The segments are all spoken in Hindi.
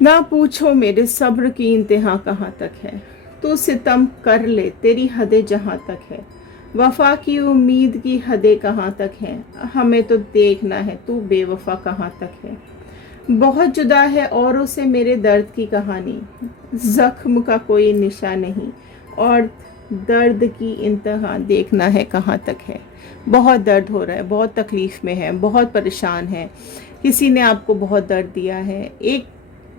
ना पूछो मेरे सब्र की इंतहा कहाँ तक है। तू सितम कर ले तेरी हदें जहाँ तक है। वफा की उम्मीद की हदें कहाँ तक है। हमें तो देखना है तू बेवफा कहाँ तक है। बहुत जुदा है औरों से मेरे दर्द की कहानी। जख्म का कोई निशा नहीं और दर्द की इंतहा देखना है कहाँ तक है। बहुत दर्द हो रहा है, बहुत तकलीफ़ में है, बहुत परेशान है। किसी ने आपको बहुत दर्द दिया है। एक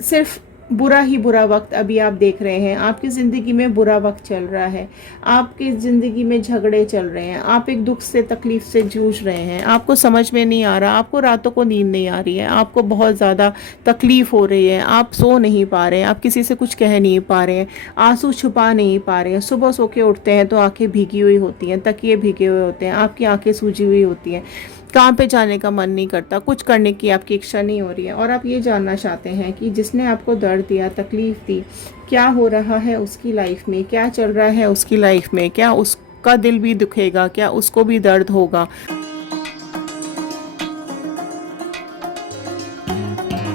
सिर्फ बुरा ही बुरा वक्त अभी आप देख रहे हैं। आपकी ज़िंदगी में बुरा वक्त चल रहा है, आपकी ज़िंदगी में झगड़े चल रहे हैं, आप एक दुख से तकलीफ़ से जूझ रहे हैं, आपको समझ में नहीं आ रहा, आपको रातों को नींद नहीं आ रही है, आपको बहुत ज़्यादा तकलीफ़ हो रही है, आप सो नहीं पा रहे हैं, आप किसी से कुछ कह नहीं पा रहे हैं, आंसू छुपा नहीं पा रहे हैं। सुबह सो के उठते हैं तो आंखें भीगी हुई होती हैं, तकिए भीगे हुए होते हैं, आपकी आंखें सूजी हुई होती हैं, काम पे जाने का मन नहीं करता, कुछ करने की आपकी इच्छा नहीं हो रही है और आप ये जानना चाहते हैं कि जिसने आपको दर्द दिया, तकलीफ़ दी, क्या हो रहा है उसकी लाइफ में, क्या चल रहा है उसकी लाइफ में, क्या उसका दिल भी दुखेगा, क्या उसको भी दर्द होगा।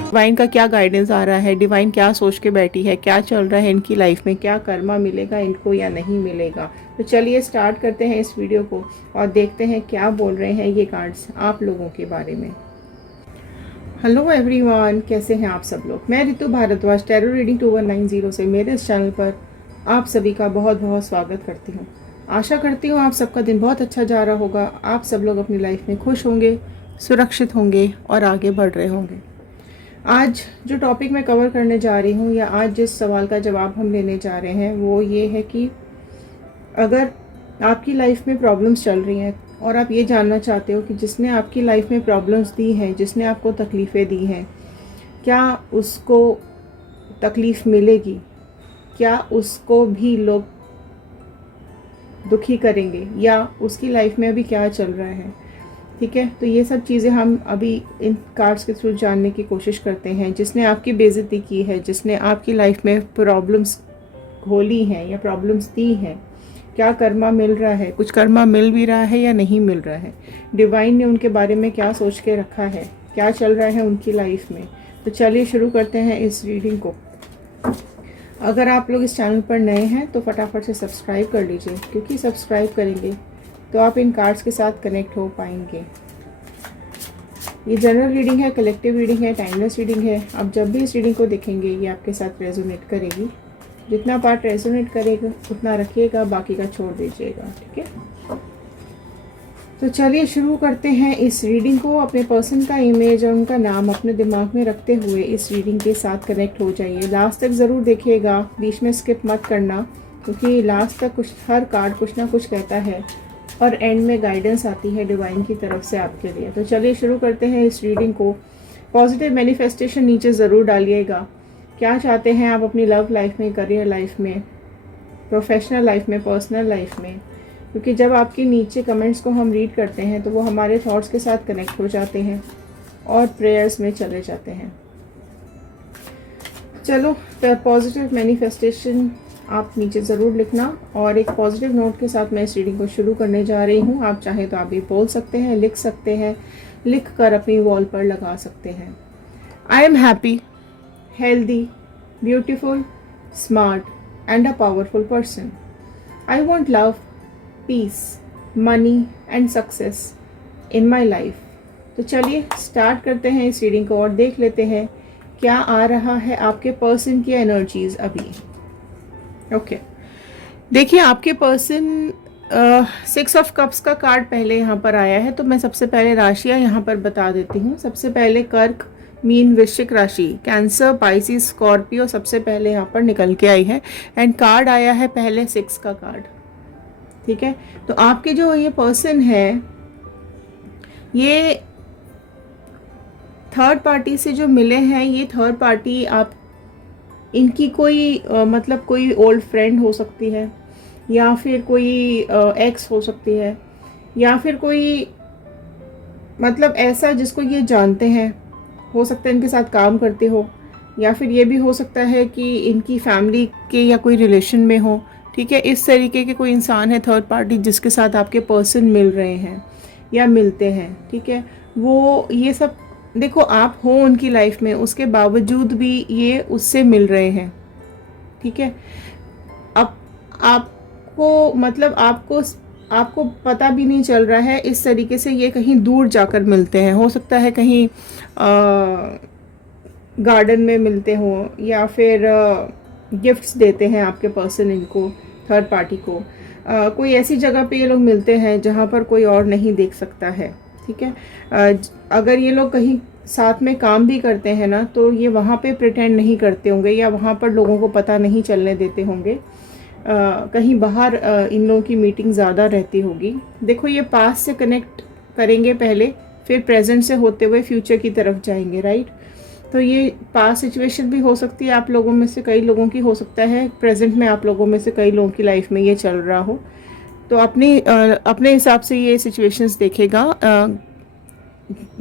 डिवाइन का क्या गाइडेंस आ रहा है, डिवाइन क्या सोच के बैठी है, क्या चल रहा है इनकी लाइफ में, क्या कर्मा मिलेगा इनको या नहीं मिलेगा। तो चलिए स्टार्ट करते हैं इस वीडियो को और देखते हैं क्या बोल रहे हैं ये कार्ड्स आप लोगों के बारे में। हेलो एवरीवन, कैसे हैं आप सब लोग। मैं रितु भारद्वाज टैरो रीडिंग 2190 से मेरे इस चैनल पर आप सभी का बहुत बहुत स्वागत करती हूँ। आशा करती हूँ आप सबका दिन बहुत अच्छा जा रहा होगा, आप सब लोग अपनी लाइफ में खुश होंगे, सुरक्षित होंगे और आगे बढ़ रहे होंगे। आज जो टॉपिक मैं कवर करने जा रही हूँ या आज जिस सवाल का जवाब हम लेने जा रहे हैं वो ये है कि अगर आपकी लाइफ में प्रॉब्लम्स चल रही हैं और आप ये जानना चाहते हो कि जिसने आपकी लाइफ में प्रॉब्लम्स दी हैं, जिसने आपको तकलीफ़ें दी हैं, क्या उसको तकलीफ़ मिलेगी, क्या उसको भी लोग दुखी करेंगे या उसकी लाइफ में अभी क्या चल रहा है। ठीक है, तो ये सब चीज़ें हम अभी इन कार्ड्स के थ्रू जानने की कोशिश करते हैं। जिसने आपकी बेइज्जती की है, जिसने आपकी लाइफ में प्रॉब्लम्स घोली हैं या प्रॉब्लम्स दी हैं, क्या कर्मा मिल रहा है, कुछ कर्मा मिल भी रहा है या नहीं मिल रहा है, डिवाइन ने उनके बारे में क्या सोच के रखा है, क्या चल रहा है उनकी लाइफ में। तो चलिए शुरू करते हैं इस रीडिंग को। अगर आप लोग इस चैनल पर नए हैं तो फटाफट से सब्सक्राइब कर लीजिए, क्योंकि सब्सक्राइब करेंगे तो आप इन कार्ड्स के साथ कनेक्ट हो पाएंगे। ये जनरल रीडिंग है, कलेक्टिव रीडिंग है, टाइमलेस रीडिंग है। आप जब भी इस रीडिंग को देखेंगे ये आपके साथ रेजोनेट करेगी। जितना पार्ट रेजोनेट करेगा उतना रखिएगा, बाकी का छोड़ दीजिएगा। ठीक है, तो चलिए शुरू करते हैं इस रीडिंग को। अपने पर्सन का इमेज और उनका नाम अपने दिमाग में रखते हुए इस रीडिंग के साथ कनेक्ट हो जाइए। लास्ट तक ज़रूर देखिएगा, बीच में स्किप मत करना, क्योंकि लास्ट तक हर कार्ड कुछ ना कुछ कहता है और एंड में गाइडेंस आती है डिवाइन की तरफ से आपके लिए। तो चलिए शुरू करते हैं इस रीडिंग को। पॉजिटिव मैनिफेस्टेशन नीचे ज़रूर डालिएगा। क्या चाहते हैं आप अपनी लव लाइफ में, करियर लाइफ में, प्रोफेशनल लाइफ में, पर्सनल लाइफ में, क्योंकि जब आपके नीचे कमेंट्स को हम रीड करते हैं तो वो हमारे थॉट्स के साथ कनेक्ट हो जाते हैं और प्रेयर्स में चले जाते हैं। चलो, पॉजिटिव मैनिफेस्टेशन आप नीचे ज़रूर लिखना और एक पॉजिटिव नोट के साथ मैं इस रीडिंग को शुरू करने जा रही हूँ। आप चाहें तो आप भी बोल सकते हैं, लिख सकते हैं, लिख कर अपनी वॉल पर लगा सकते हैं। I am happy, healthy, beautiful, smart, and a powerful person. I want love, peace, money, and success in my life. तो चलिए स्टार्ट करते हैं इस रीडिंग को और देख लेते हैं क्या आ रहा है आपके पर्सन की एनर्जीज अभी। ओके, देखिए आपके पर्सन 6 ऑफ कप्स का कार्ड पहले यहाँ पर आया है, तो मैं सबसे पहले राशियाँ यहाँ पर बता देती हूँ। सबसे पहले कर्क, मीन, वृश्चिक राशि, कैंसर, पाइसिस, स्कॉर्पियो सबसे पहले यहाँ पर निकल के आई है एंड कार्ड आया है पहले 6 का कार्ड। ठीक है, तो आपके जो ये पर्सन है ये थर्ड पार्टी से जो मिले हैं, ये थर्ड पार्टी आप इनकी कोई मतलब कोई ओल्ड फ्रेंड हो सकती है या फिर कोई एक्स हो सकती है या फिर कोई मतलब ऐसा जिसको ये जानते हैं, हो सकता है इनके साथ काम करते हो, या फिर ये भी हो सकता है कि इनकी फैमिली के या कोई रिलेशन में हो। ठीक है, इस तरीके के कोई इंसान है थर्ड पार्टी जिसके साथ आपके पर्सन मिल रहे हैं या मिलते हैं। ठीक है, वो ये सब देखो आप हो उनकी लाइफ में, उसके बावजूद भी ये उससे मिल रहे हैं, ठीक है। अब आपको मतलब आपको आपको पता भी नहीं चल रहा है, इस तरीके से ये कहीं दूर जाकर मिलते हैं। हो सकता है कहीं गार्डन में मिलते हों, या फिर गिफ्ट्स देते हैं आपके पर्सन इनको, थर्ड पार्टी को। कोई ऐसी जगह पे ये लोग मिलते हैं जहाँ पर कोई और नहीं देख सकता है, ठीक है। अगर ये लोग कहीं साथ में काम भी करते हैं ना, तो ये वहाँ पे प्रिटेंड नहीं करते होंगे, या वहाँ पर लोगों को पता नहीं चलने देते होंगे। कहीं बाहर इन लोगों की मीटिंग ज़्यादा रहती होगी। देखो ये पास्ट से कनेक्ट करेंगे पहले, फिर प्रेजेंट से होते हुए फ्यूचर की तरफ जाएंगे, राइट। तो ये पास्ट सिचुएशन भी हो सकती है, आप लोगों में से कई लोगों की हो सकता है प्रेजेंट में आप लोगों में से कई लोगों की लाइफ में ये चल रहा हो। तो अपने हिसाब से ये सिचुएशंस देखेगा।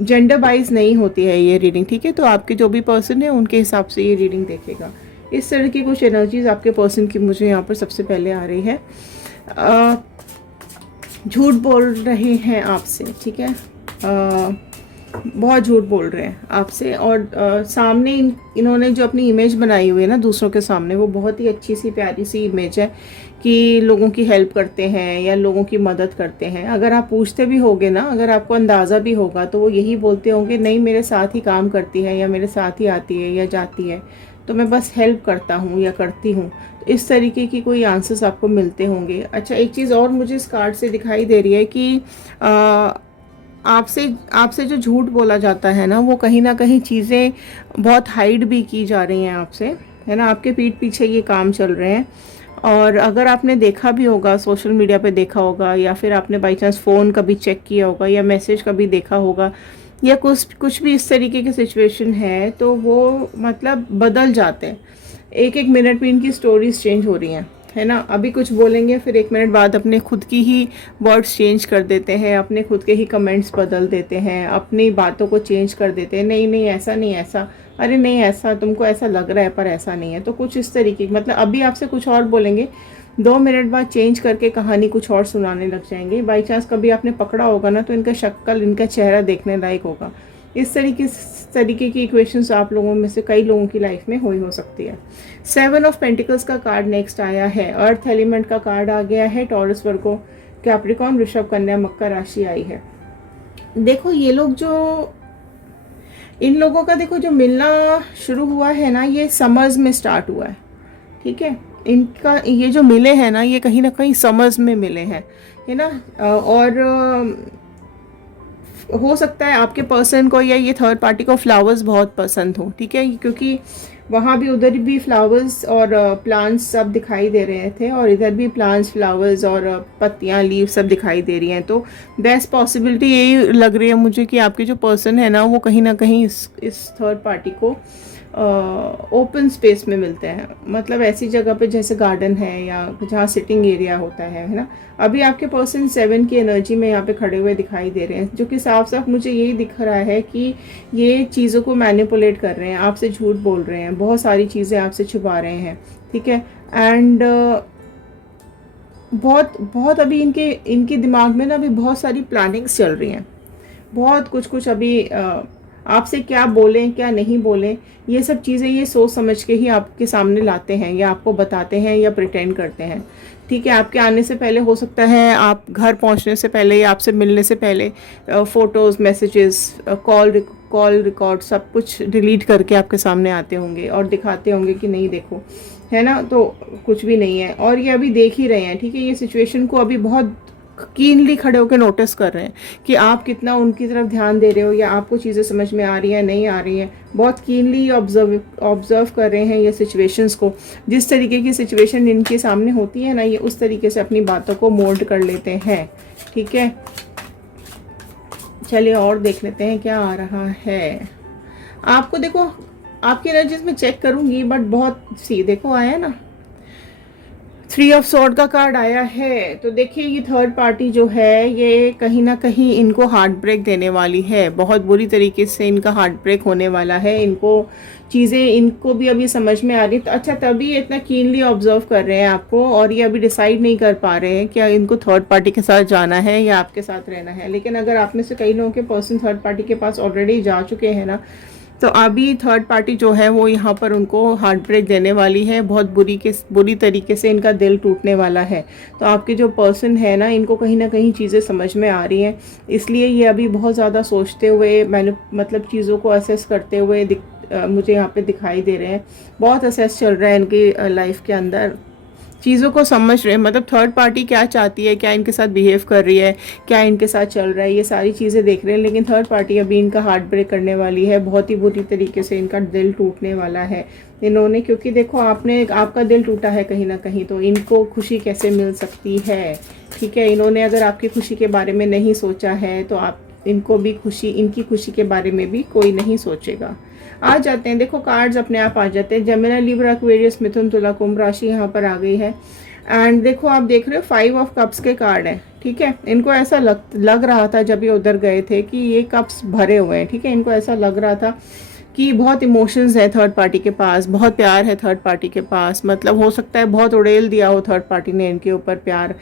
जेंडर वाइज नहीं होती है ये रीडिंग, ठीक है। तो आपके जो भी पर्सन है उनके हिसाब से ये रीडिंग देखेगा। इस तरह की कुछ एनर्जीज आपके पर्सन की मुझे यहाँ पर सबसे पहले आ रही है। झूठ बोल रहे हैं आपसे, ठीक है। बहुत झूठ बोल रहे हैं आपसे, और सामने इन्होंने जो अपनी इमेज बनाई हुई है ना दूसरों के सामने, वो बहुत ही अच्छी सी प्यारी सी इमेज है कि लोगों की हेल्प करते हैं या लोगों की मदद करते हैं। अगर आप पूछते भी होगे ना, अगर आपको अंदाज़ा भी होगा, तो वो यही बोलते होंगे, नहीं मेरे साथ ही काम करती है, या मेरे साथ ही आती है या जाती है, तो मैं बस हेल्प करता हूँ या करती हूँ। तो इस तरीके की कोई आंसर्स आपको मिलते होंगे। अच्छा, एक चीज़ और मुझे इस कार्ड से दिखाई दे रही है कि आपसे आपसे जो झूठ बोला जाता है ना कहीं चीज़ें बहुत हाइड भी की जा रही हैं आपसे, है ना। आपके पीठ पीछे ये काम चल रहे हैं। और अगर आपने देखा भी होगा, सोशल मीडिया पे देखा होगा, या फिर आपने बाई चांस फ़ोन कभी चेक किया होगा, या मैसेज कभी देखा होगा, या कुछ भी इस तरीके की सिचुएशन है, तो वो मतलब बदल जाते हैं। एक एक मिनट में इनकी स्टोरीज चेंज हो रही हैं, है ना। अभी कुछ बोलेंगे, फिर एक मिनट बाद अपने खुद की ही वर्ड्स चेंज कर देते हैं, अपने खुद के ही कमेंट्स बदल देते हैं, अपनी बातों को चेंज कर देते हैं। नहीं नहीं ऐसा नहीं, ऐसा, अरे नहीं ऐसा, तुमको ऐसा लग रहा है पर ऐसा नहीं है। तो कुछ इस तरीके, मतलब अभी आपसे कुछ और बोलेंगे, 2 मिनट बाद चेंज करके कहानी कुछ और सुनाने लग जाएंगे। बाई चांस कभी आपने पकड़ा होगा ना, तो इनका शक्ल, इनका चेहरा देखने लायक होगा। इस तरीके की इक्वेशंस आप लोगों में से कई लोगों की लाइफ में हो सकती है। 7 ऑफ पेंटिकल्स का कार्ड नेक्स्ट आया है। अर्थ एलिमेंट का कार्ड आ गया है। टॉरस, वर्गो, कैप्रिकॉर्न, वृषभ, कन्या, मकर राशि आई है। देखो ये लोग जो, इन लोगों का देखो जो मिलना शुरू हुआ है ना, ये समर्स में स्टार्ट हुआ है, ठीक है। इनका ये जो मिले हैं ना कहीं समर्स में मिले हैं, है ना। और हो सकता है आपके पर्सन को या ये थर्ड पार्टी को फ्लावर्स बहुत पसंद हो, ठीक है, क्योंकि वहाँ भी उधर भी फ्लावर्स और प्लांट्स सब दिखाई दे रहे थे, और इधर भी प्लांट्स, फ्लावर्स और पत्तियाँ, लीव सब दिखाई दे रही हैं। तो बेस्ट पॉसिबिलिटी यही लग रही है मुझे कि आपके जो पर्सन है ना, वो कहीं ना कहीं इस थर्ड पार्टी को ओपन स्पेस में मिलते हैं। मतलब ऐसी जगह पे जैसे गार्डन है, या जहाँ सिटिंग एरिया होता है ना। अभी आपके पर्सन 7 की एनर्जी में यहाँ पे खड़े हुए दिखाई दे रहे हैं, जो कि साफ साफ मुझे यही दिख रहा है कि ये चीज़ों को मैनिपुलेट कर रहे हैं, आपसे झूठ बोल रहे हैं, बहुत सारी चीज़ें आपसे छुपा रहे हैं, ठीक है। एंड बहुत बहुत अभी इनके दिमाग में ना अभी बहुत सारी प्लानिंग्स चल रही हैं। बहुत कुछ अभी आपसे क्या बोलें क्या नहीं बोलें, ये सब चीज़ें ये सोच समझ के ही आपके सामने लाते हैं, या आपको बताते हैं, या प्रिटेंड करते हैं, ठीक है। आपके आने से पहले हो सकता है, आप घर पहुंचने से पहले या आपसे मिलने से पहले फ़ोटोज़, मैसेजेस, कॉल रिकॉर्ड सब कुछ डिलीट करके आपके सामने आते होंगे और दिखाते होंगे कि नहीं देखो, है ना। तो कुछ भी नहीं है, और ये अभी देख ही रहे हैं, ठीक है। ये सिचुएशन को अभी बहुत कीनली खड़े होकर नोटिस कर रहे हैं कि आप कितना उनकी तरफ ध्यान दे रहे हो, या आपको चीज़ें समझ में आ रही हैं नहीं आ रही हैं। बहुत कीनली ऑब्जर्व कर रहे हैं ये सिचुएशंस को। जिस तरीके की सिचुएशन इनके सामने होती है ना, ये उस तरीके से अपनी बातों को मोल्ड कर लेते हैं, ठीक है। चलिए और देख लेते हैं क्या आ रहा है आपको। देखो आपकी एनर्जीज में चेक करूंगी, बट बहुत सी देखो आया ना थ्री ऑफ सॉर्ड का कार्ड आया है। तो देखिए ये थर्ड पार्टी जो है ये कहीं ना कहीं इनको हार्ट ब्रेक देने वाली है, बहुत बुरी तरीके से इनका हार्ट ब्रेक होने वाला है। इनको चीज़ें इनको भी अभी समझ में आ रही, तो अच्छा तभी ये इतना कीनली ऑब्जर्व कर रहे हैं आपको, और ये अभी डिसाइड नहीं कर पा रहे हैं कि इनको थर्ड पार्टी के साथ जाना है या आपके साथ रहना है। लेकिन अगर आप में से कई लोगों के पर्सन थर्ड पार्टी के पास ऑलरेडी जा चुके हैं ना, तो अभी थर्ड पार्टी जो है वो यहाँ पर उनको हार्ट ब्रेक देने वाली है, बहुत बुरी तरीके से इनका दिल टूटने वाला है। तो आपके जो पर्सन है ना, इनको कहीं ना कहीं चीज़ें समझ में आ रही हैं, इसलिए ये अभी बहुत ज़्यादा सोचते हुए मतलब चीज़ों को असेस करते हुए मुझे यहाँ पे दिखाई दे रहे हैं। बहुत असेस चल रहा है इनकी लाइफ के अंदर, चीज़ों को समझ रहे हैं, मतलब थर्ड पार्टी क्या चाहती है, क्या इनके साथ बिहेव कर रही है, क्या इनके साथ चल रहा है, ये सारी चीज़ें देख रहे हैं। लेकिन थर्ड पार्टी अभी इनका हार्ट ब्रेक करने वाली है, बहुत ही बुरी तरीके से इनका दिल टूटने वाला है इन्होंने, क्योंकि देखो आपका दिल टूटा है कहीं ना कहीं, तो इनको खुशी कैसे मिल सकती है। ठीक है, इन्होंने अगर आपकी खुशी के बारे में नहीं सोचा है तो इनकी खुशी के बारे में भी कोई नहीं सोचेगा। आ जाते हैं, देखो कार्ड्स अपने आप आ जाते हैं। जेमिनी, लिब्रा, एक्वेरियस, मिथुन, तुला, कुंभ राशि यहाँ पर आ गई है। एंड देखो आप देख रहे हो 5 ऑफ कप्स के कार्ड है। ठीक है, इनको ऐसा लग रहा था जब ये उधर गए थे कि ये कप्स भरे हुए हैं। ठीक है, इनको ऐसा लग रहा था कि बहुत इमोशंस है थर्ड पार्टी के पास, बहुत प्यार है थर्ड पार्टी के पास, मतलब हो सकता है बहुत उड़ेल दिया हो थर्ड पार्टी ने इनके ऊपर प्यार,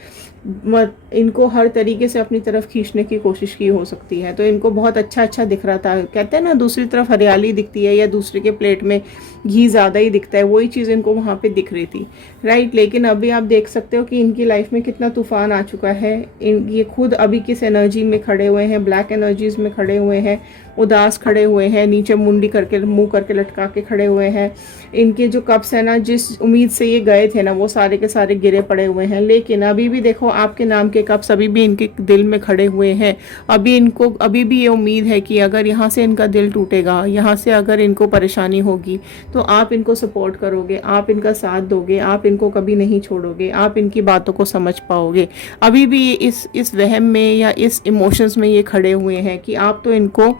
इनको हर तरीके से अपनी तरफ खींचने की कोशिश की हो सकती है। तो इनको बहुत अच्छा दिख रहा था, कहते हैं ना दूसरी तरफ हरियाली दिखती है या दूसरे के प्लेट में घी ज़्यादा ही दिखता है, वही चीज़ इनको वहाँ पे दिख रही थी, राइट। लेकिन अभी आप देख सकते हो कि इनकी लाइफ में कितना तूफान आ चुका है। ये खुद अभी किस एनर्जी में खड़े हुए हैं, ब्लैक एनर्जीज में खड़े हुए हैं, उदास खड़े हुए हैं, नीचे मुंडी करके मुंह करके लटका के खड़े हुए हैं। इनके जो कप्स है ना, जिस उम्मीद से ये गए थे ना, वो सारे के सारे गिरे पड़े हुए हैं। लेकिन अभी भी देखो आपके नाम के कप्स अभी भी इनके दिल में खड़े हुए हैं। अभी भी ये उम्मीद है कि अगर यहाँ से इनका दिल टूटेगा, यहाँ से अगर इनको परेशानी होगी, तो आप इनको सपोर्ट करोगे, आप इनका साथ दोगे, आप इनको कभी नहीं छोड़ोगे, आप इनकी बातों को समझ पाओगे। अभी भी इस वहम में या इस इमोशंस में ये खड़े हुए हैं कि आप तो इनको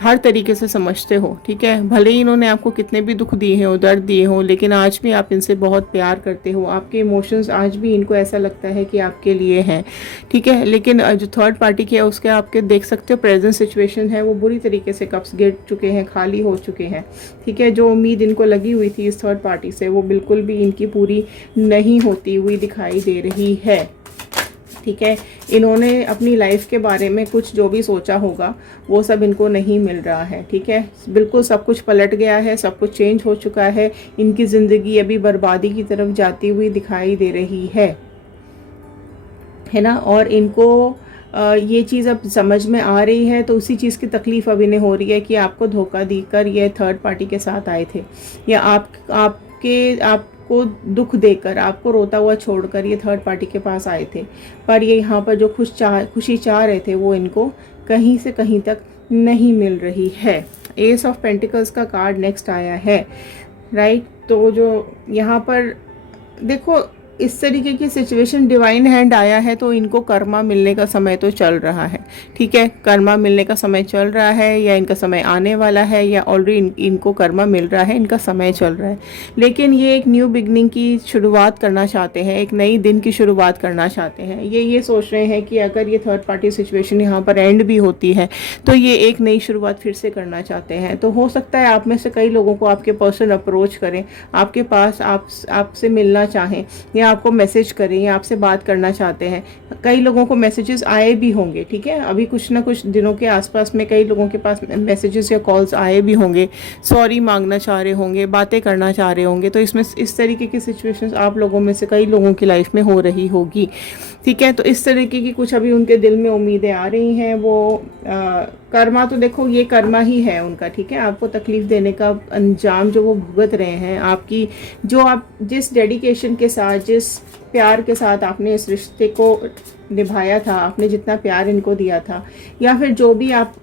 हर तरीके से समझते हो। ठीक है, भले ही इन्होंने आपको कितने भी दुख दिए हों, दर्द दिए हों, लेकिन आज भी आप इनसे बहुत प्यार करते हो। आपके इमोशंस आज भी इनको ऐसा लगता है कि आपके लिए हैं। ठीक है, लेकिन जो थर्ड पार्टी की है उसके आपके देख सकते हो प्रेजेंट सिचुएशन है वो बुरी तरीके से कप्स गिर चुके हैं, खाली हो चुके हैं। ठीक है, जो उम्मीद इनको लगी हुई थी इस थर्ड पार्टी से वो बिल्कुल भी इनकी पूरी नहीं होती हुई दिखाई दे रही है। ठीक है, इन्होंने अपनी लाइफ के बारे में कुछ जो भी सोचा होगा वो सब इनको नहीं मिल रहा है। ठीक है, बिल्कुल सब कुछ पलट गया है, सब कुछ चेंज हो चुका है। इनकी ज़िंदगी अभी बर्बादी की तरफ जाती हुई दिखाई दे रही है ना। और इनको ये चीज़ अब समझ में आ रही है, तो उसी चीज़ की तकलीफ़ अब इन्हें हो रही है कि आपको धोखा देकर ये थर्ड पार्टी के साथ आए थे, या आपको दुख देकर, आपको रोता हुआ छोड़कर ये थर्ड पार्टी के पास आए थे। पर ये यहाँ पर जो खुशी चाह रहे थे वो इनको कहीं से कहीं तक नहीं मिल रही है। एस ऑफ पेंटिकल्स का कार्ड नेक्स्ट आया है, राइट। तो जो यहाँ पर देखो इस तरीके की सिचुएशन, डिवाइन हैंड आया है, तो इनको कर्मा मिलने का समय तो चल रहा है। ठीक है, कर्मा मिलने का समय चल रहा है, या इनका समय आने वाला है, या ऑलरेडी इनको कर्मा मिल रहा है, इनका समय चल रहा है। लेकिन ये एक न्यू बिगनिंग की शुरुआत करना चाहते हैं, एक नई दिन की शुरुआत करना चाहते हैं। ये सोच रहे हैं कि अगर ये थर्ड पार्टी सिचुएशन यहाँ पर एंड भी होती है तो ये एक नई शुरुआत फिर से करना चाहते हैं। तो हो सकता है आप में से कई लोगों को आपके पर्सन अप्रोच करें, आपके पास आपसे मिलना चाहें, या आपको मैसेज करें, या आपसे बात करना चाहते हैं। कई लोगों को मैसेजेस आए भी होंगे। ठीक है, अभी कुछ ना कुछ दिनों के आसपास में कई लोगों के पास मैसेजेस या कॉल्स आए भी होंगे, सॉरी मांगना चाह रहे होंगे, बातें करना चाह रहे होंगे। तो इसमें इस तरीके की सिचुएशंस आप लोगों में से कई लोगों की लाइफ में हो रही होगी। ठीक है, तो इस तरीके की कुछ अभी उनके दिल में उम्मीदें आ रही हैं। वो कर्मा तो देखो ये कर्मा ही है उनका। ठीक है, आपको तकलीफ देने का अंजाम जो वो भुगत रहे हैं, आपकी जो आप जिस डेडिकेशन के साथ, जिस प्यार के साथ आपने इस रिश्ते को निभाया था, आपने जितना प्यार इनको दिया था, या फिर जो भी आप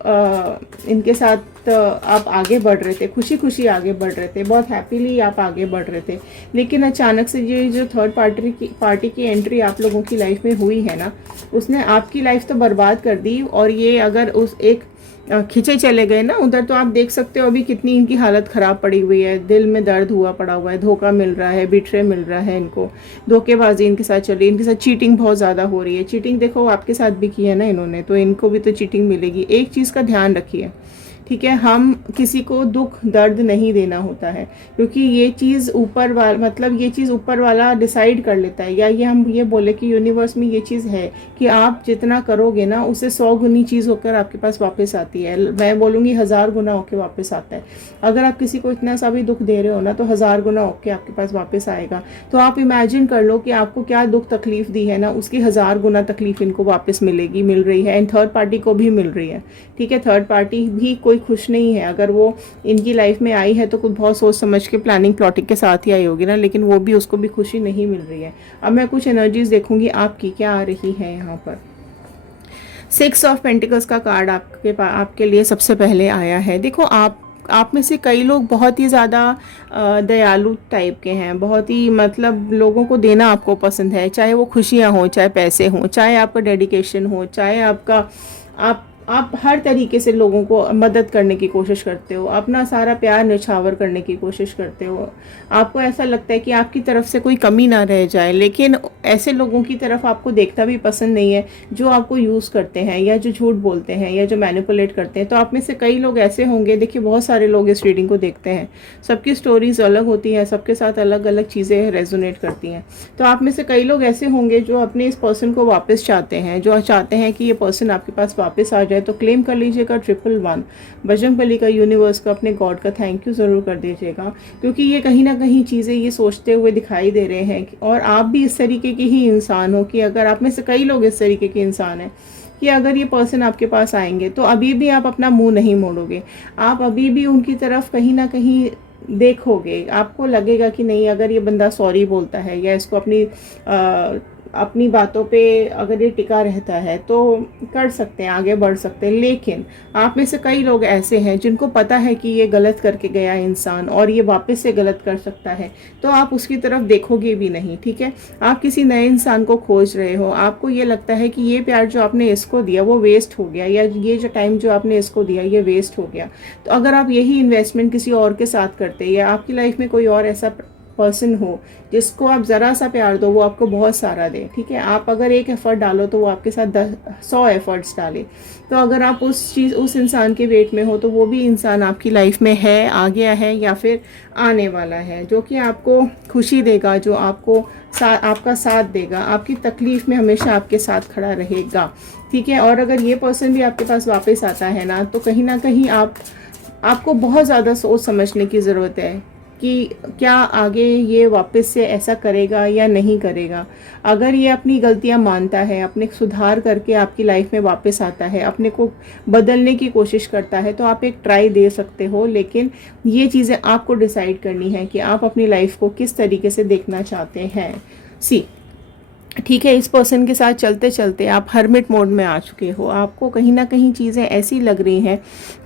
इनके साथ आप आगे बढ़ रहे थे, खुशी खुशी आगे बढ़ रहे थे, बहुत हैप्पीली आप आगे बढ़ रहे थे। लेकिन अचानक से ये जो थर्ड पार्टी की एंट्री आप लोगों की लाइफ में हुई है ना, उसने आपकी लाइफ तो बर्बाद कर दी। और ये अगर उस एक खिंचे चले गए ना उधर, तो आप देख सकते हो अभी कितनी इनकी हालत ख़राब पड़ी हुई है, दिल में दर्द हुआ पड़ा हुआ है, धोखा मिल रहा है, बिट्रे मिल रहा है इनको, धोखेबाजी इनके साथ चल रही है, इनके साथ चीटिंग बहुत ज़्यादा हो रही है। चीटिंग देखो आपके साथ भी की है ना इन्होंने, तो इनको भी तो चीटिंग मिलेगी। एक चीज़ का ध्यान रखिए, ठीक है, हम किसी को दुख दर्द नहीं देना होता है, क्योंकि ये चीज़ ऊपर वाला, मतलब ये चीज़ ऊपर वाला डिसाइड कर लेता है, या ये हम ये बोले कि यूनिवर्स में ये चीज़ है कि आप जितना करोगे ना उससे 100 गुनी चीज़ होकर आपके पास वापस आती है। मैं बोलूँगी 1000 गुना होकर वापस आता है। अगर आप किसी को इतना सा भी दुख दे रहे हो ना, तो 1000 गुना होकर आपके पास वापस आएगा। तो आप इमेजिन कर लो कि आपको क्या दुख तकलीफ़ दी है ना, उसकी 1000 गुना तकलीफ़ इनको वापस मिलेगी, मिल रही है, एंड थर्ड पार्टी को भी मिल रही है। ठीक है, थर्ड पार्टी भी कोई खुश नहीं है, अगर वो इनकी लाइफ में आई है तो कुछ बहुत सोच समझ के प्लानिंग प्लॉटिंग के साथ ही आई होगी ना, लेकिन वो भी, उसको भी खुशी नहीं मिल रही है। अब मैं कुछ एनर्जीज देखूंगी आपकी क्या आ रही है यहाँ पर। 6 ऑफ पेंटिकल्स का कार्ड आपके लिए सबसे पहले आया है। देखो आप में से कई लोग बहुत ही ज़्यादा दयालु टाइप के हैं, बहुत ही मतलब लोगों को देना आपको पसंद है, चाहे वो खुशियाँ हों, चाहे पैसे हों, चाहे आपका डेडिकेशन हो, चाहे आपका आप हर तरीके से लोगों को मदद करने की कोशिश करते हो, अपना सारा प्यार निछावर करने की कोशिश करते हो। आपको ऐसा लगता है कि आपकी तरफ से कोई कमी ना रह जाए, लेकिन ऐसे लोगों की तरफ आपको देखना भी पसंद नहीं है जो आपको यूज़ करते हैं, या जो झूठ बोलते हैं, या जो मैनिपुलेट करते हैं। तो आप में से कई लोग ऐसे होंगे, देखिए बहुत सारे लोग इस रीडिंग को देखते हैं, सबकी स्टोरीज अलग होती हैं, सबके साथ अलग अलग चीज़ें रेजोनेट करती हैं। तो आप में से कई लोग ऐसे होंगे जो अपने इस पर्सन को वापस चाहते हैं, जो चाहते हैं कि ये पर्सन आपके पास वापस आ जाए। तो क्लेम कर लीजिएगा 111 बजरंगबली का, यूनिवर्स का, अपने गॉड का थैंक यू ज़रूर कर दीजिएगा, क्योंकि ये कहीं ना कहीं चीज़ें ये सोचते हुए दिखाई दे रहे हैं। और आप भी इस तरीके के ही इंसान हो, कि अगर आप में से कई लोग इस तरीके के इंसान हैं कि अगर ये पर्सन आपके पास आएंगे तो अभी भी आप अपना मुंह नहीं मोड़ोगे, आप अभी भी उनकी तरफ कहीं ना कहीं देखोगे। आपको लगेगा कि नहीं, अगर ये बंदा सॉरी बोलता है, या इसको अपनी बातों पे अगर ये टिका रहता है तो कर सकते हैं, आगे बढ़ सकते हैं। लेकिन आप में से कई लोग ऐसे हैं जिनको पता है कि ये गलत करके गया इंसान और ये वापस से गलत कर सकता है, तो आप उसकी तरफ देखोगे भी नहीं। ठीक है, आप किसी नए इंसान को खोज रहे हो, आपको ये लगता है कि ये प्यार जो आपने इसको दिया वो वेस्ट हो गया, या ये जो टाइम जो आपने इसको दिया ये वेस्ट हो गया। तो अगर आप यही इन्वेस्टमेंट किसी और के साथ करते, या आपकी लाइफ में कोई और ऐसा पर्सन हो जिसको आप ज़रा सा प्यार दो वो आपको बहुत सारा दे, ठीक है, आप अगर एक एफ़र्ट डालो तो वो आपके साथ 100 एफ़र्ट्स डाले। तो अगर आप उस इंसान के वेट में हो तो वो भी इंसान आपकी लाइफ में है, आ गया है, या फिर आने वाला है, जो कि आपको खुशी देगा, जो आपका साथ देगा, आपकी तकलीफ़ में हमेशा आपके साथ खड़ा रहेगा। ठीक है, और अगर ये पर्सन भी आपके पास वापस आता है ना, तो कहीं ना कहीं आपको बहुत ज़्यादा सोच समझने की ज़रूरत है कि क्या आगे ये वापस से ऐसा करेगा या नहीं करेगा। अगर ये अपनी गलतियां मानता है, अपने सुधार करके आपकी लाइफ में वापस आता है, अपने को बदलने की कोशिश करता है, तो आप एक ट्राई दे सकते हो। लेकिन ये चीज़ें आपको डिसाइड करनी है कि आप अपनी लाइफ को किस तरीके से देखना चाहते हैं। ठीक है, इस पर्सन के साथ चलते चलते आप हर्मिट मोड में आ चुके हो, आपको कहीं ना कहीं चीज़ें ऐसी लग रही हैं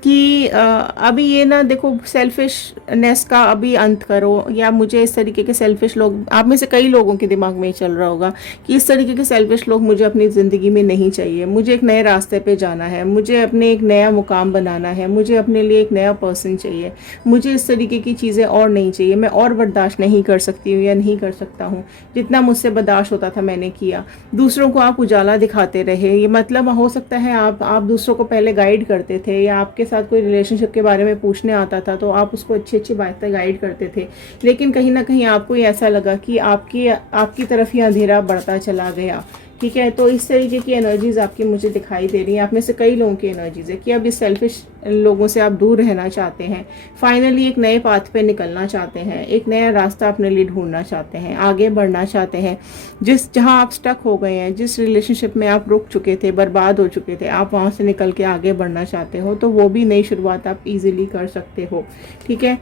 कि अभी ये ना देखो, सेल्फिशनेस का अभी अंत करो, या मुझे इस तरीके के सेल्फिश लोग, आप में से कई लोगों के दिमाग में चल रहा होगा कि इस तरीके के सेल्फिश लोग मुझे अपनी ज़िंदगी में नहीं चाहिए, मुझे एक नए रास्ते पे जाना है, मुझे अपने एक नया मुकाम बनाना है, मुझे अपने लिए एक नया पर्सन चाहिए, मुझे इस तरीके की चीज़ें और नहीं चाहिए, मैं और बर्दाश्त नहीं कर सकती हूँ या नहीं कर सकता हूँ, जितना मुझसे बर्दाश्त होता था मैंने किया। दूसरों को आप उजाला दिखाते रहे, ये मतलब हो सकता है आप दूसरों को पहले गाइड करते थे, या आपके साथ कोई रिलेशनशिप के बारे में पूछने आता था तो आप उसको अच्छी अच्छी बातें गाइड करते थे, लेकिन कहीं ना कहीं आपको ये ऐसा लगा कि आपकी तरफ ही अंधेरा बढ़ता चला गया। ठीक है, तो इस तरीके की एनर्जीज आपकी मुझे दिखाई दे रही हैं। आप में से कई लोगों की एनर्जीज है कि अब इस सेल्फिश लोगों से आप दूर रहना चाहते हैं, फाइनली एक नए पाथ पे निकलना चाहते हैं, एक नया रास्ता अपने लिए ढूंढना चाहते हैं, आगे बढ़ना चाहते हैं। जहाँ आप स्टक हो गए हैं, जिस रिलेशनशिप में आप रुक चुके थे, बर्बाद हो चुके थे, आप वहाँ से निकल के आगे बढ़ना चाहते हो, तो वो भी नई शुरुआत आप ईजिली कर सकते हो। ठीक है,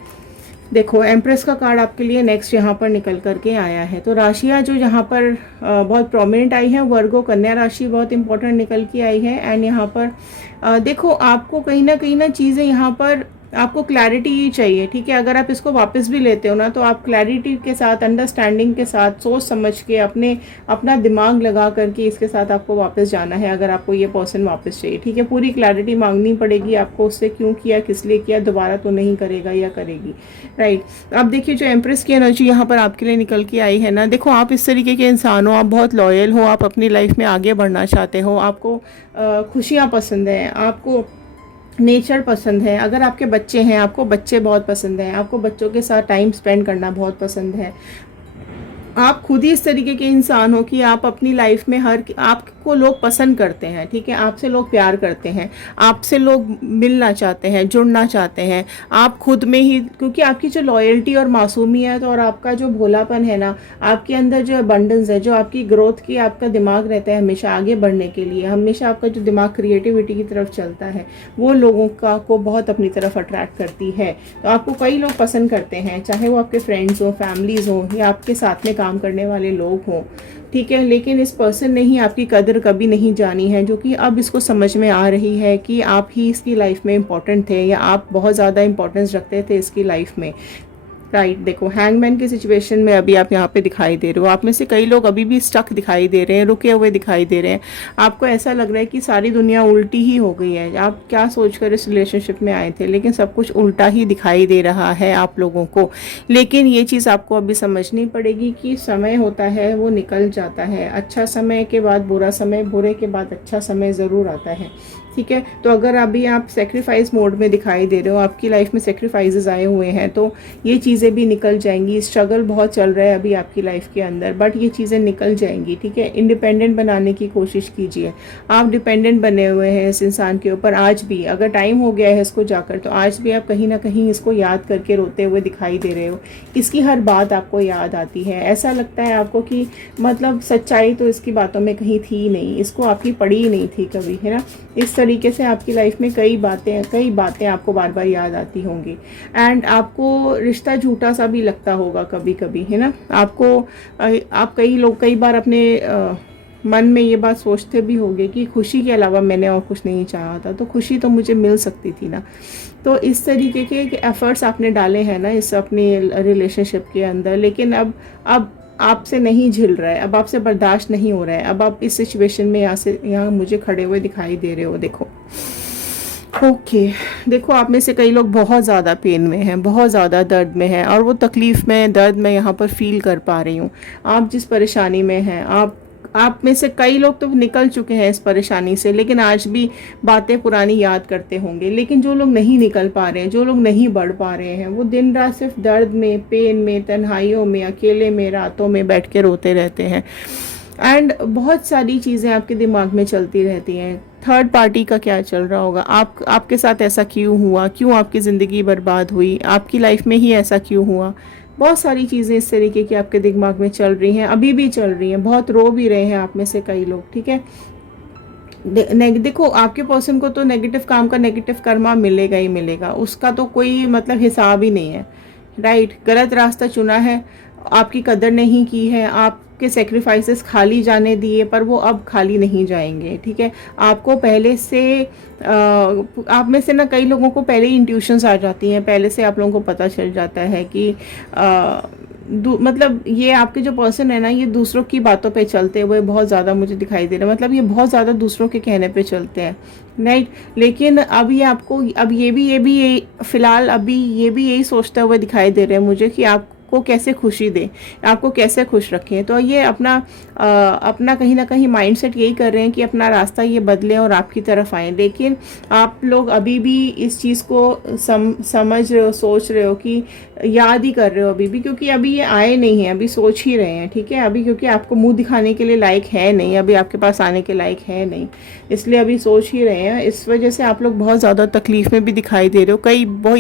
देखो एम्प्रेस का कार्ड आपके लिए नेक्स्ट यहाँ पर निकल करके आया है। तो राशियाँ जो यहाँ पर बहुत प्रोमिनेंट आई हैं, वर्गो कन्या राशि बहुत इंपॉर्टेंट निकल के आई है। एंड यहाँ पर देखो आपको कहीं ना चीज़ें यहाँ पर आपको क्लैरिटी ही चाहिए, ठीक है। अगर आप इसको वापस भी लेते हो ना, तो आप क्लैरिटी के साथ, अंडरस्टैंडिंग के साथ, सोच समझ के, अपना दिमाग लगा करके इसके साथ आपको वापस जाना है। अगर आपको ये पर्सन वापस चाहिए, ठीक है, पूरी क्लैरिटी मांगनी पड़ेगी आपको उससे, क्यों किया, किस लिए किया, दोबारा तो नहीं करेगा या करेगी, राइट। अब देखिए जो एम्प्रेस की एनर्जी यहाँ पर आपके लिए निकल के आई है ना, देखो आप इस तरीके के इंसान हो, आप बहुत लॉयल हो, आप अपनी लाइफ में आगे बढ़ना चाहते हो, आपको खुशियाँ पसंद हैं, आपको नेचर पसंद है। अगर आपके बच्चे हैं, आपको बच्चे बहुत पसंद हैं, आपको बच्चों के साथ टाइम स्पेंड करना बहुत पसंद है। आप खुद ही इस तरीके के इंसान हो कि आप अपनी लाइफ में आपको लोग पसंद करते हैं, ठीक है, आपसे लोग प्यार करते हैं, आपसे लोग मिलना चाहते हैं, जुड़ना चाहते हैं। आप खुद में ही, क्योंकि आपकी जो लॉयल्टी और मासूमियत और आपका जो भोलापन है ना, आपके अंदर जो अबंडेंस है, जो आपकी ग्रोथ की आपका दिमाग रहता है हमेशा आगे बढ़ने के लिए, हमेशा आपका जो दिमाग क्रिएटिविटी की तरफ चलता है, वो लोगों को बहुत अपनी तरफ अट्रैक्ट करती है। तो आपको कई लोग पसंद करते हैं, चाहे वो आपके फ्रेंड्स हो, फैमिलीज़ हो, या आपके साथ में काम करने वाले लोग हों, ठीक है। लेकिन इस पर्सन ने ही आपकी कदर कभी नहीं जानी है, जो कि अब इसको समझ में आ रही है कि आप ही इसकी लाइफ में इम्पोर्टेंट थे, या आप बहुत ज़्यादा इंपॉर्टेंस रखते थे इसकी लाइफ में, राइट। देखो हैंगमैन की सिचुएशन में अभी आप यहाँ पे दिखाई दे रहे हो, आप में से कई लोग अभी भी स्टक दिखाई दे रहे हैं, रुके हुए दिखाई दे रहे हैं। आपको ऐसा लग रहा है कि सारी दुनिया उल्टी ही हो गई है, आप क्या सोचकर इस रिलेशनशिप में आए थे, लेकिन सब कुछ उल्टा ही दिखाई दे रहा है आप लोगों को। लेकिन ये चीज़ आपको अभी समझनी पड़ेगी कि समय होता है वो निकल जाता है, अच्छा समय के बाद बुरा समय, बुरे के बाद अच्छा समय ज़रूर आता है, ठीक है। तो अगर अभी आप सेक्रीफाइस मोड में दिखाई दे रहे हो, आपकी लाइफ में सेक्रीफाइसेस आए हुए हैं, तो ये चीज़ें भी निकल जाएंगी। स्ट्रगल बहुत चल रहा है अभी आपकी लाइफ के अंदर, बट ये चीज़ें निकल जाएंगी, ठीक है। इंडिपेंडेंट बनाने की कोशिश कीजिए। आप डिपेंडेंट बने हुए हैं इस इंसान के ऊपर आज भी, अगर टाइम हो गया है इसको जाकर, तो आज भी आप कहीं ना कहीं इसको याद करके रोते हुए दिखाई दे रहे हो। इसकी हर बात आपको याद आती है, ऐसा लगता है आपको कि मतलब सच्चाई तो इसकी बातों में कहीं थी ही नहीं, इसको आपकी पड़ी ही नहीं थी कभी, है ना। इस तरीके से आपकी लाइफ में कई बातें आपको बार बार याद आती होंगी, एंड आपको रिश्ता झूठा सा भी लगता होगा कभी कभी, है ना। आप कई बार अपने मन में ये बात सोचते भी होंगे कि खुशी के अलावा मैंने और कुछ नहीं चाहा था, तो खुशी तो मुझे मिल सकती थी ना। तो इस तरीके के एफर्ट्स आपने डाले हैं ना इस अपनी रिलेशनशिप के अंदर, लेकिन अब आपसे नहीं झिल रहा है, अब आपसे बर्दाश्त नहीं हो रहा है, अब आप इस सिचुएशन में यहाँ मुझे खड़े हुए दिखाई दे रहे हो। देखो ओके देखो आप में से कई लोग बहुत ज़्यादा पेन में हैं, बहुत ज़्यादा दर्द में हैं, और वो तकलीफ़ में, दर्द में यहाँ पर फील कर पा रही हूँ। आप जिस परेशानी में हैं, आप में से कई लोग तो निकल चुके हैं इस परेशानी से, लेकिन आज भी बातें पुरानी याद करते होंगे। लेकिन जो लोग नहीं निकल पा रहे हैं, जो लोग नहीं बढ़ पा रहे हैं, वो दिन रात सिर्फ दर्द में, पेन में, तन्हाइयों में, अकेले में, रातों में बैठ के रोते रहते हैं, एंड बहुत सारी चीज़ें आपके दिमाग में चलती रहती हैं। थर्ड पार्टी का क्या चल रहा होगा, आपके साथ ऐसा क्यों हुआ, क्यों आपकी ज़िंदगी बर्बाद हुई, आपकी लाइफ में ही ऐसा क्यों हुआ। बहुत सारी चीज़ें इस तरीके की आपके दिमाग में चल रही हैं, अभी भी चल रही हैं, बहुत रो भी रहे हैं आप में से कई लोग, ठीक है। देखो आपके पर्सन को तो नेगेटिव काम का नेगेटिव कर्मा मिलेगा ही मिलेगा, उसका तो कोई मतलब हिसाब ही नहीं है, राइट। गलत रास्ता चुना है, आपकी कदर नहीं की है, आपके सेक्रीफाइसेस खाली जाने दिए, पर वो अब खाली नहीं जाएंगे, ठीक है। आपको पहले से आप में से ना कई लोगों को पहले ही इंट्यूशंस आ जाती हैं, पहले से आप लोगों को पता चल जाता है कि मतलब ये आपके जो पर्सन है ना, ये दूसरों की बातों पे चलते हुए बहुत ज़्यादा मुझे दिखाई दे रहा है, मतलब ये बहुत ज़्यादा दूसरों के कहने पे चलते हैं, राइट। लेकिन अब ये आपको, अब ये भी फिलहाल अभी ये भी यही सोचते हुए दिखाई दे रहे हैं मुझे कि आपको कैसे खुशी दे, आपको कैसे खुश रखें। तो ये अपना कहीं ना कहीं माइंडसेट यही कर रहे हैं कि अपना रास्ता ये बदलें और आपकी तरफ आएँ। लेकिन आप लोग अभी भी इस चीज़ को समझ रहे हो, सोच रहे हो, कि याद ही कर रहे हो अभी भी, क्योंकि अभी ये आए नहीं हैं, अभी सोच ही रहे हैं, ठीक है। अभी क्योंकि आपको मुंह दिखाने के लिए लायक है नहीं, अभी आपके पास आने के लायक है नहीं, इसलिए अभी सोच ही रहे हैं। इस वजह से आप लोग बहुत ज़्यादा तकलीफ़ में भी दिखाई दे रहे हो।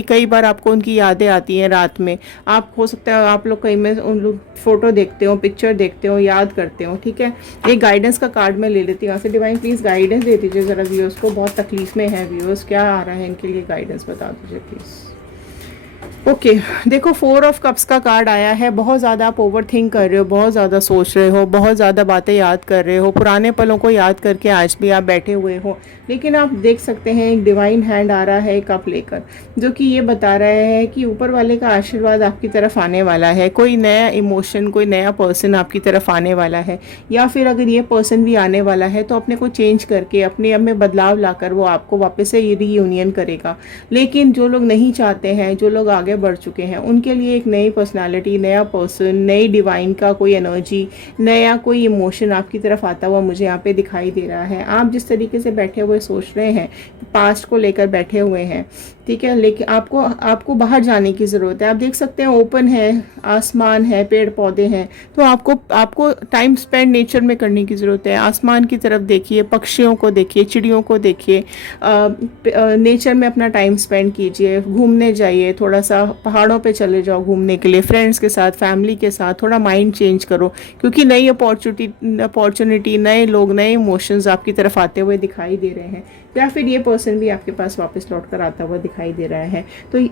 कई बार आपको उनकी यादें आती हैं रात में, आप हो सकता है आप लोग कहीं में उन लोग फ़ोटो देखते हो, पिक्चर देखते हो, याद करते हो, ठीक है। एक गाइडेंस का कार्ड मैं ले लेती हूँ यहाँ से। डिवाइन प्लीज़ गाइडेंस दे दीजिए ज़रा व्यूअर्स को, बहुत तकलीफ़ में है व्यूअर्स, क्या आ रहा है इनके लिए गाइडेंस बता दीजिए प्लीज़। ओके देखो 4 ऑफ कप्स का कार्ड आया है। बहुत ज़्यादा आप ओवर थिंक कर रहे हो, बहुत ज़्यादा सोच रहे हो, बहुत ज़्यादा बातें याद कर रहे हो, पुराने पलों को याद करके आज भी आप बैठे हुए हो। लेकिन आप देख सकते हैं एक डिवाइन हैंड आ रहा है कप लेकर, जो कि ये बता रहा है कि ऊपर वाले का आशीर्वाद आपकी तरफ आने वाला है। कोई नया इमोशन, कोई नया पर्सन आपकी तरफ आने वाला है, या फिर अगर ये पर्सन भी आने वाला है तो अपने को चेंज करके, अपने अब में बदलाव लाकर वो आपको वापस से रीयूनियन करेगा। लेकिन जो लोग नहीं चाहते हैं, जो लोग आगे बढ़ चुके हैं, उनके लिए एक नई पर्सनालिटी, नया पर्सन, नई डिवाइन का कोई एनर्जी, नया कोई इमोशन आपकी तरफ आता हुआ मुझे यहाँ पे दिखाई दे रहा है। आप जिस तरीके से बैठे हुए सोच रहे हैं, पास्ट को लेकर बैठे हुए हैं, ठीक है, लेकिन आपको बाहर जाने की ज़रूरत है। आप देख सकते हैं ओपन है, आसमान है, पेड़ पौधे हैं, तो आपको टाइम स्पेंड नेचर में करने की ज़रूरत है। आसमान की तरफ देखिए, पक्षियों को देखिए, चिड़ियों को देखिए, नेचर में अपना टाइम स्पेंड कीजिए, घूमने जाइए, थोड़ा सा पहाड़ों पे चले जाओ घूमने के लिए, फ्रेंड्स के साथ, फैमिली के साथ, थोड़ा माइंड चेंज करो, क्योंकि नई अपॉर्चुनिटी, नए लोग, नए इमोशंस आपकी तरफ आते हुए दिखाई दे रहे हैं, या फिर ये पर्सन भी आपके पास वापस लौट कर आता हुआ दिखाई दे रहा है। तो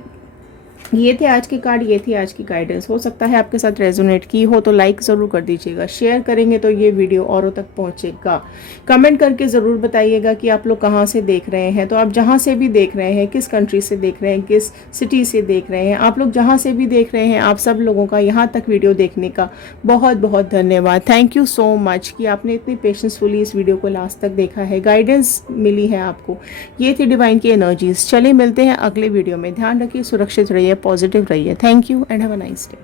ये थे आज के कार्ड, ये थी आज की गाइडेंस। हो सकता है आपके साथ रेजोनेट की हो तो लाइक ज़रूर कर दीजिएगा, शेयर करेंगे तो ये वीडियो औरों तक पहुंचेगा। कमेंट करके ज़रूर बताइएगा कि आप लोग कहाँ से देख रहे हैं। तो आप जहाँ से भी देख रहे हैं, किस कंट्री से देख रहे हैं, किस सिटी से देख रहे हैं, आप लोग जहाँ से भी देख रहे हैं, आप सब लोगों का यहाँ तक वीडियो देखने का बहुत बहुत धन्यवाद। थैंक यू सो मच कि आपने इतनी पेशेंसफुली इस वीडियो को लास्ट तक देखा है, गाइडेंस मिली है आपको। ये थी डिवाइन की एनर्जीज। चलिए मिलते हैं अगले वीडियो में। ध्यान रखिए, सुरक्षित रहिए, पॉजिटिव रहिए। Thank you and have a nice day.